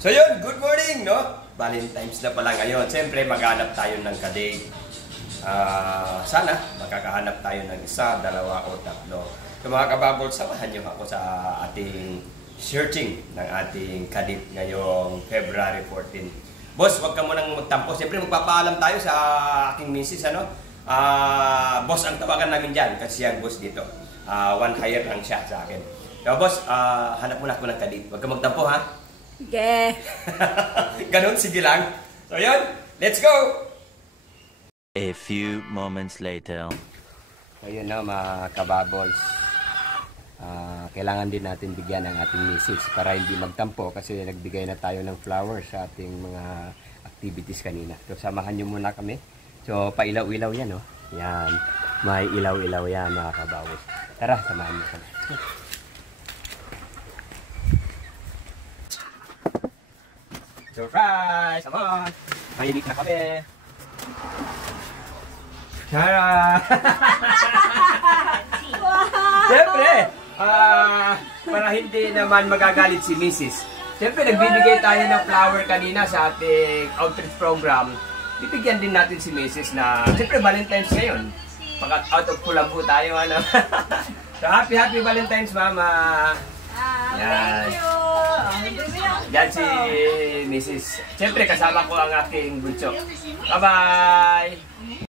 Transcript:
So yun, good morning, no? Valentine's na pala ngayon. Siyempre, maghanap tayo ng kadate. Sana makakahanap tayo ng isa, dalawa o tatlo. So mga kababol, samahan niyo ako sa ating searching ng ating kadate ngayong February 14. Boss, wag ka munang magtampo. Siyempre, magpapaalam tayo sa aking misis, ano? Boss ang tawagan namin dyan kasi ang boss dito. One hire lang siya sa akin. So boss, hanap muna ako ng kadate. Wag ka magtampo, ha? Okay. Ganun, sige lang. So yun, let's go! A few moments later. Ayun na mga kababols. Kailangan din natin bigyan ng ating misis para hindi magtampo kasi nagbigay na tayo ng flowers sa ating mga activities kanina. So samahan nyo muna kami. So pailaw-ilaw yan, no? Yan. May ilaw-ilaw yan mga kababols. Tara, samahan nyo kami. Surprise! Come on! Mahilig na kami! Tara! Siyempre, para hindi naman magagalit si Mrs. Siyempre, nagbibigay tayo ng flower kanina sa ating outreach program. Bibigyan din natin si Mrs. na, siyempre, Valentine's ngayon. Pagkat out of kulang po tayo, ano? So, happy Valentine's, Mama! Yan. Thank you. Yan si Mrs. Siyempre, kasama ko ang aking bunso. Bye-bye!